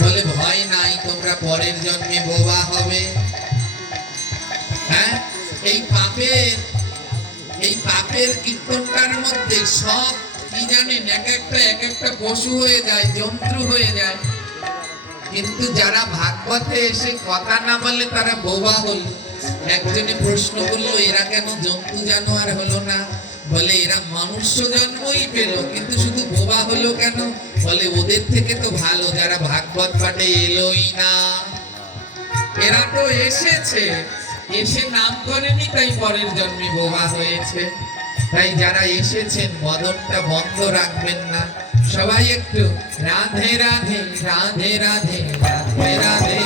বলে ভয় নাই, তোমরা পরের জন্মে বোবা হবে। হ্যাঁ, এই পাপের কীর্তনটার মধ্যে সব কি জানেন, এক একটা পশু হয়ে যায়, জন্তু হয়ে যায়। কিন্তু যারা ভাগবতে এসে কথা না বলে তারা বোবা হলো। একজনে প্রশ্ন করলো, এরা কেন জন্তু জানোয়ার হলো না? বলে এরা মনুষ্য জন্মই পেল, কিন্তু শুধু বোবা হলো কেন? বলে ওদের থেকে তো ভালো যারা ভাগবত পাঠে এলোই না। এরা তো এসেছে, এসে নাম করেনি, তাই পরের জন্মে বোবা হয়েছে। তাই যারা এসেছেন বদনটা বন্ধ রাখবেন না। সবাই একটু রাধে রাধে রাধে রাধে রাধে রাধে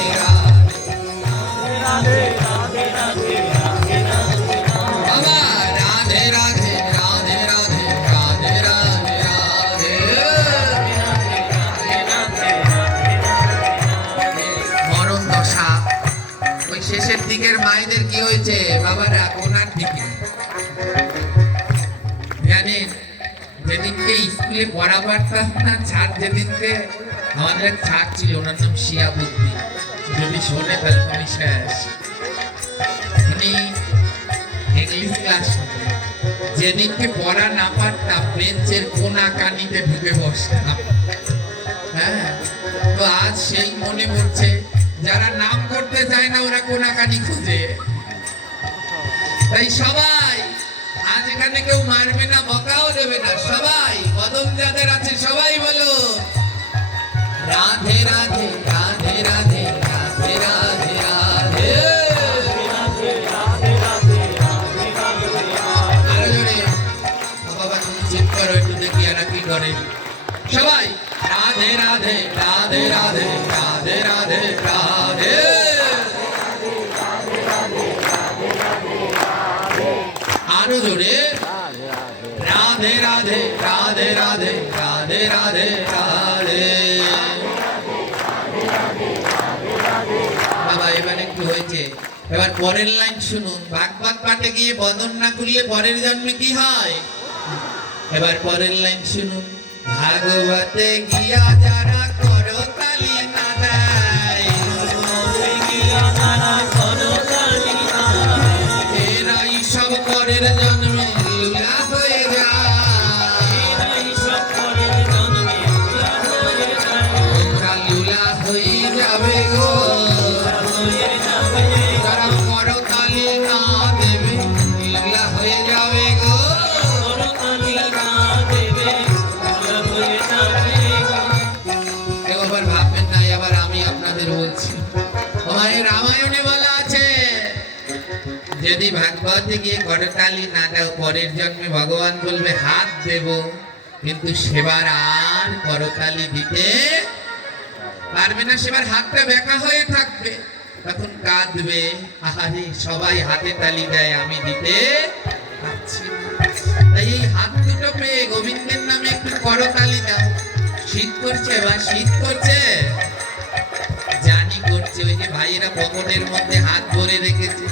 রাধে রাধে রাধে আবার রাধে রাধে রাধে রাধে রাধে রাধে রাধে। মরণ দশা, ওই শেষের দিকের মায়েদের কি হয়েছে বাবারা? কোনার দিকে জানেন, যেদিনকে স্কুলে পড়া পারতাম না, ছাড় যেদিনকে আমাদের এক ছাড় ছিল, ওনার নাম শিয়াবুদ্দিন। যদি শোনে তাহলে উনি শেষ। উনি ইংলিশ ক্লাস হতেন। যেদিনকে পড়া না পারতাম বেঞ্চের কোনা কানিতে ঢুকে বসতাম। হ্যাঁ, তো আজ সেই মনে পড়ছে, যারা নাম করতে চায় না ওরা কোনা কানি খুঁজে। তাই সবাই আজ এখানে কেউ মারবে না, বকাও দেবে না। সবাই বদন যাদের আছে সবাই বলো রাধে রাধে রাধে রাধে রাধে রাধে রাধে। আরো জোরে বাবা, তুমি চেক করো একটু, দেখি এরা কি করে। সবাই রাধে রাধে রাধে রাধে রাধে রাধে রাধে। আরো জোরে রাধে রাধে রাধে রাধে রাধে রাধে রাধে। বাবা এবার একটু হয়েছে, এবার পরের লাইন শুনুন। ভাগবত পাঠে গিয়ে বদন না করলে পরের জন্মে কি হয়? এবার পরের লাইন শুনুন। ভাগবতে গিয়া যারা করতালি না দেয়, এরাই সব পরের জন্মে লুলা হয়ে যায়। তোমরা লুলা হয়ে যাবে গো, যারা করতালি না দেবে লুলা হয়ে যাবে গো। এবার ভাববেন না, এবার আমি আপনাদের বলছি। রামায়ণে বলা আছে, যদি ভাগবতে গিয়ে করতালি না দাও পরের জন্মে ভগবান বলবে হাত দেব, কিন্তু সেবার আর করতালি দিতে পারবে না। সেবার হাতটা বেঁকা হয়ে থাকবে, তখন কাঁদবে, আহারে সবাই হাতে তালি দেয়, আমি দিতে পারছি না। তাই এই হাত দুটো পেয়ে গোবিন্দের নামে একটু করতালি দাও। শীত করছে বা শীত করছে জানি করছে। ওই যে ভাইয়েরা পকেটের মধ্যে হাত ভরে রেখেছে,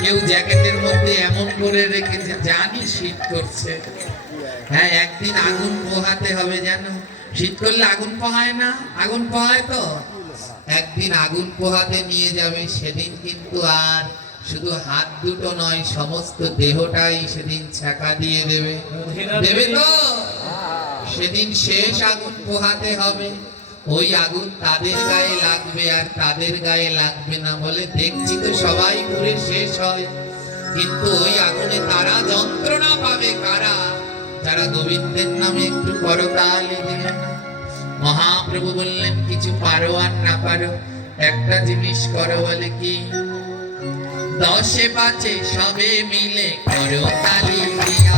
কেউ জ্যাকেটের মধ্যে এমন করে রেখেছে, জানি শীত করছে। হ্যাঁ, একদিন আগুন পোহাতে হবে জানো। শীত করলে আগুন পোহায় না? আগুন পোহায় তো। একদিন আগুন পোহাতে নিয়ে যাবে, সেদিন কিন্তু আর শুধু হাত দুটো নয়, সমস্ত দেহটাই সেদিন ছ্যাঁকা দিয়ে দেবে। দেবে তো? সেদিন শেষ আগুন পোহাতে হবে। ওই আগুন তাদের গায়ে লাগবে আর তাদের গায়ে লাগবে না বলে দেখছি তো সবাই পুড়ে শেষ হয়, কিন্তু ওই আগুনে তারা যন্ত্রণা পাবে কারা? যারা গোবিন্দের নামে একটু করতালি দিবে না। মহাপ্রভু বললেন, কিছু পারো আর না পারো একটা জিনিস করো। বলে কি? 10 5 সবে মিলে করতালি দিয়া,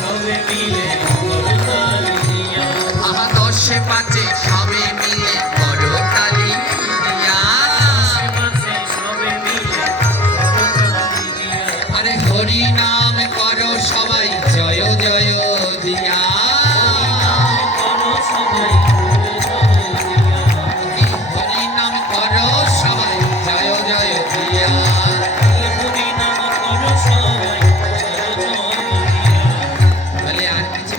সবে মিলে করতালি দিয়া। আহা 10 5 সবে মিলে করতালি দিয়া, সবে মিলে করতালি দিয়া। আরে হরি নাম করো সবাই জয় জয় দিয়া, হরি নাম করো সবাই জয় জয় দিয়া। বলে আর কিছু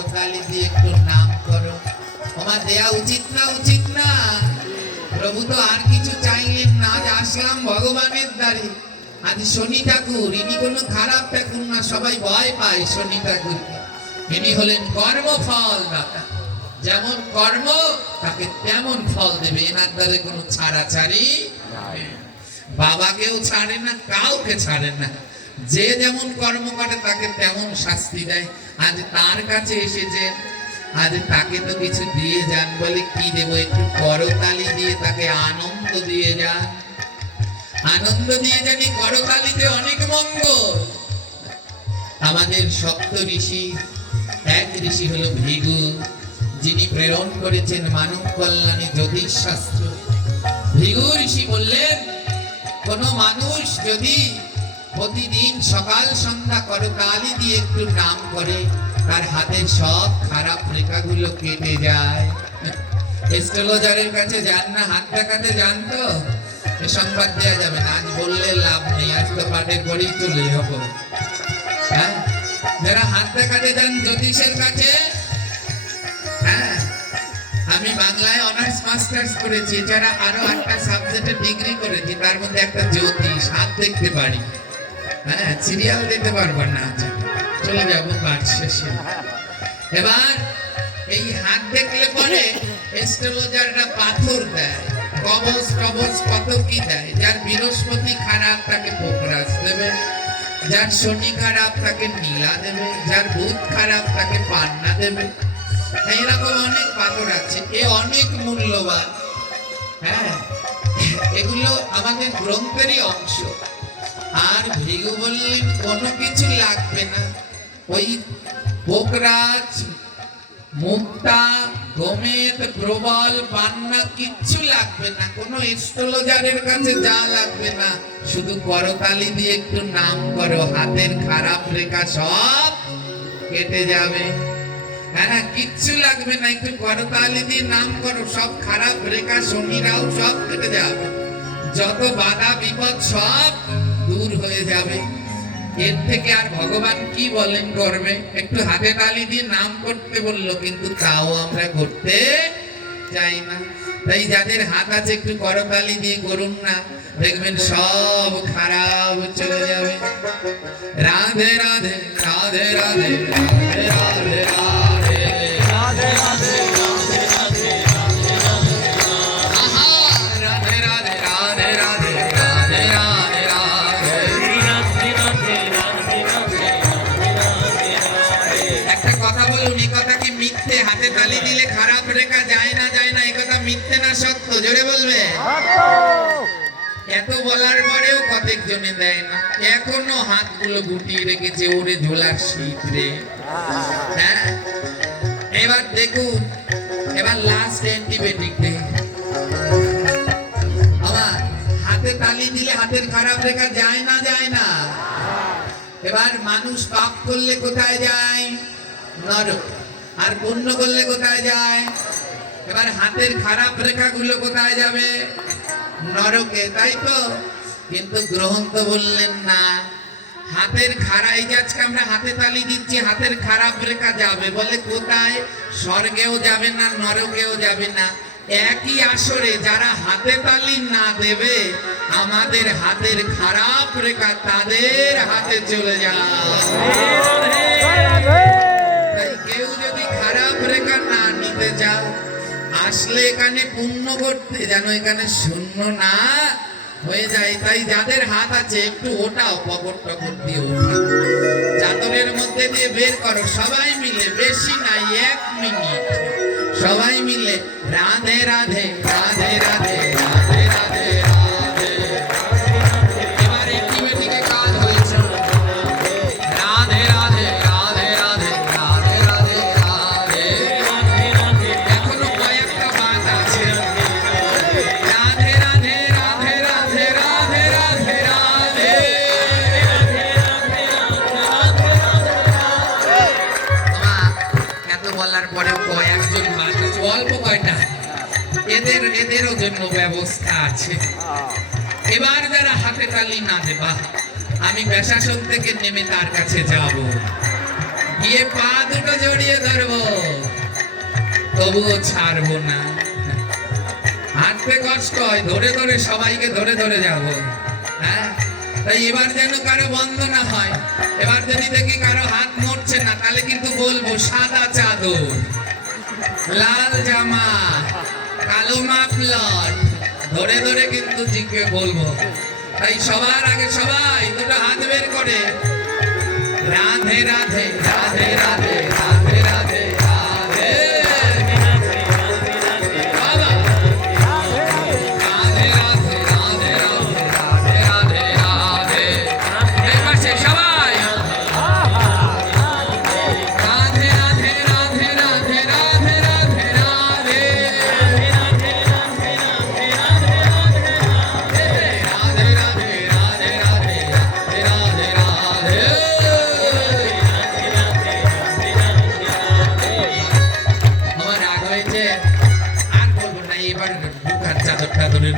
করতালি দিয়ে একটু নাম করো। আমার দেয়া উচিত না, উচিত না? প্রভু তো আর কিছু চাইলেন না, আজ আসলাম ভগবানের দ্বারে। আজ শনি ঠাকুর, ইনি কোনো খারাপ ঠাকুর না, সবাই ভয় পায় শনি ঠাকুরকে। ইনি হলেন কর্মফল দাতা, যেমন কর্ম তাকে তেমন ফল দেবে, এনার দ্বারে কোনো ছাড়াছাড়ি নাই। বাবাকেও ছাড়ে না, কাউকে ছাড়ে না, যে যেমন কর্ম করে তাকে তেমন শাস্তি দেয়। আজ তার কাছে এসেছে, আজ তাকে তো কিছু দিয়ে যান। বলে কি দেবো? একটু করতালি দিয়ে তাকে আনন্দ দিয়ে যান, আনন্দ দিয়ে জানি করতালিতে অনেক মঙ্গল। আমাদের সপ্ত ঋষি, এক ঋষি হলো ভৃগু, যিনি প্রেরণ করেছেন মানব কল্যাণে জ্যোতিষ শাস্ত্র। ভৃগু ঋষি বললেন, কোন মানুষ যদি প্রতিদিন সকাল সন্ধ্যা করতালি দিয়ে একটু নাম করে, তার হাতের সব খারাপ রেখাগুলো কেটে যায়। এস্ট্রোলজারের কাছে যান না, হাত দেখাতে যান তো? এ সংবাদ দেওয়া যাবে না, আজ বললে লাভ নেই, আজ তো পাটের পরেই চলে যাবো। হ্যাঁ, যারা হাত দেখাতে যান জ্যোতিষের কাছে, হ্যাঁ, আমি বাংলায় অনার্স মাস্টার্স করেছি, এছাড়া আরো 8টা সাবজেক্টে ডিগ্রি করেছি, তার মধ্যে একটা জ্যোতিষ। হাত দেখতে পারি, হ্যাঁ, সিরিয়াল দেখতে পারবো না। চলে যাবো পাঠ শেষে। এবার এই হাত দেখলে পরে এস্ট্রোলজাররা পাথর দেয়, কবচ টবচ কত কি দেয়। যার বৃহস্পতি খারাপ তাকে পোকরাজ দেবে, যার শনি খারাপ তাকে নীলা দেবে, যার বুধ খারাপ তাকে পান্না দেবে। এইরকম অনেক পাথর আছে, এ অনেক মূল্যবান। হ্যাঁ, এগুলো আমাদের গ্রন্থেরই অংশ। আর ভৃগু বললেন, কোনো কিছু লাগবে না, ওই পোকরাজ, মুক্তা, গোমেদ, প্রবল, পান্না কিচ্ছু লাগবে না, কোনো এস্ট্রোলজারের কাছে যা লাগবে না, শুধু করতালি দিয়ে একটু নাম করো, হাতের খারাপ রেখা সব কেটে যাবে। হ্যাঁ, কিচ্ছু লাগবে না, একটু করতালি দিয়ে নাম করো, সব খারাপ রেখা শনিরাও সব কেটে যাবে, যত বাধা বিপদ সব দূর হয়ে যাবে। এর থেকে আর ভগবান কি বলেন করবে? একটু হাতে তালি দিয়ে নাম করতে বললো, কিন্তু তাও আমরা করতে চাই না। তাই যাদের হাত আছে একটু করতালি দিয়ে করুন না, দেখবেন সব খারাপ চলে যাবে। রাধে রাধে রাধে রাধে রাধে রাধে রাধে রাধে রাধে। মিথ্যে? হাতে তালি দিলে খারাপ রেখা যায় না, যায় না, এই কথা মিথ্যে না সত্য? জোরে বলবে। এত বলার পরেও কতক জনে দেয় না, এখনো হাতগুলো গুটিয়ে রেখেছে, ওরে ঝোলার শীত রে। হ্যাঁ, এবার দেখুন, এবার লাস্ট অ্যান্টিবায়োটিক দে। আবার হাতে তালি দিলে হাতের খারাপ রেখা যায় না, যায় না? এবার মানুষ পাপ করলে কোথায় যায়? নরক। আর পুণ্য করলে কোথায় যায়? এবার হাতের খারাপ রেখাগুলো কোথায় যাবে? নরকে, তাই তো? কিন্তু গ্রন্থ বললেন না, হাতের খারাপ, এই যে আজকে আমরা হাতে তালি দিচ্ছি, হাতের খারাপ রেখা যাবে, বলে কোথায়? স্বর্গেও যাবে না, নরকেও যাবে না। একই আসরে যারা হাতে তালি না দেবে, আমাদের হাতের খারাপ রেখা তাদের হাতে চলে যায়। কেউ যদি খারাপ রেখা না নিতে চাও, আসলে এখানে পুণ্য করতে, যেন এখানে শূন্য না হয়ে যায়। তাই যাদের হাত আছে একটু ওটাও, পকর টকর দিয়ে ওঠা, চাদরের মধ্যে দিয়ে বের করো, সবাই মিলে, বেশি নাই, 1 মিনিট সবাই মিলে রাধে রাধে রাধে রাধে রাধে রাধে রাধে। এবার অ্যান্টিবায়োটিকে কাজ হয়েছে, রাধে রাধে রাধে রাধে রাধে রাধে রাধে। এখনো কয়েকটা বাদ আছে, রাধে রাধে রাধে রাধে রাধে রাধে রাধে। এত বলার পরেও কয়েকজন বাদ আছে, অল্প কয়টা, এদেরও জন্য ব্যবস্থা আছে। এবার যারা হাতে তালি না দেবা, আমি বেশাসন থেকে নেমে তার কাছে যাব, গিয়ে পা দুটো জড়িয়ে ধরবো, তবুও ছাড়বো না। হাঁটতে কষ্ট হয়, ধরে ধরে সবাইকে ধরে ধরে যাব। হ্যাঁ, তাই এবার যেন কারো বন্ধ না হয়। এবার যদি দেখি কারো হাত নড়ছে না, তাহলে কিন্তু বলবো সাদা চাদর, লাল জামা, কালো মাফলার, ধরে ধরে কিন্তু জিজ্ঞে বলবো। তাই সবার আগে সবাই দুটো হাত বের করে রাধে রাধে রাধে রাধে রাধে রাধে রাধে বাবা, রাধে রাধে রাধে রাধে রাধে রাধে রাধে। এই পাশে সবাই রাধে রাধে রাধে রাধে রাধে রাধে রাধে। আমার রাগ হয়েছে, আর বলবো না, এবার বুক আর চাদর টাদরের